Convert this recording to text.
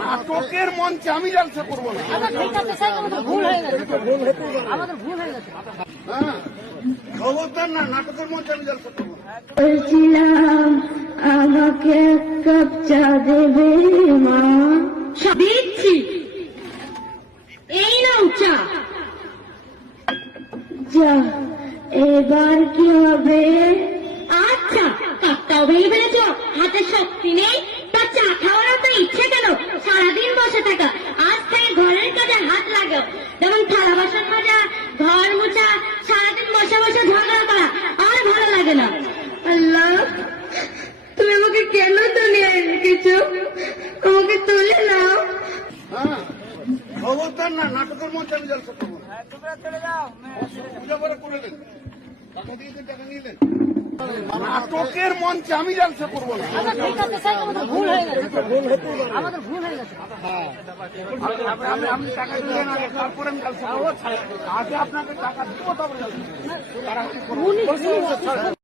নাটকের মঞ্চে আমি জালসা করবো না। ঠিক আছে স্যার, আমাদের ভুল হয়ে গেছে, আমাদের ভুল হয়ে গেছে। হ্যাঁ, খবরদার না, নাটকের মঞ্চে আমি জালসা করবো না। বলছিলাম আমাকে এক কাপ চা দেবে মা? দিচ্ছি, এই নাও চা। যা, এবার কি হবে? আচ্ছা, কাপটাও ভেঙে ফেলেছ, হাতে শক্তি নেই, তা চা খাওয়ার তো ইচ্ছে কেন? সারাদিন বসে থাকা, আজ থেকে ঘরের কাজে হাত লাগাও, যেমন থালা বাসন মাজা, ঘর মোছা, সারাদিন বসে বসে ঝগড়া করা আর ভালো লাগে না। আল্লাহ, তুমি আমাকে কেন দুনিয়ায় রেখেছো? আমাকে তুলে নাও। হ্যাঁ, খবরদার না, নাটকের মঞ্চে আমি জালসা করবো না। পূজা করে করলেন, টাকা দিয়েছেন, টাকা নিলেন। নাটকের মঞ্চে আমি জালসা করবো না। ঠিক আছে স্যার, আমাদের ভুল হয়ে গেছে, আমাদের ভুল হয়ে গেছে। আপনি টাকা দিলেন আগে, তারপরে আমি জালসা করবো। আগে আপনাকে টাকা দিব, তারপরে জালসা করবো।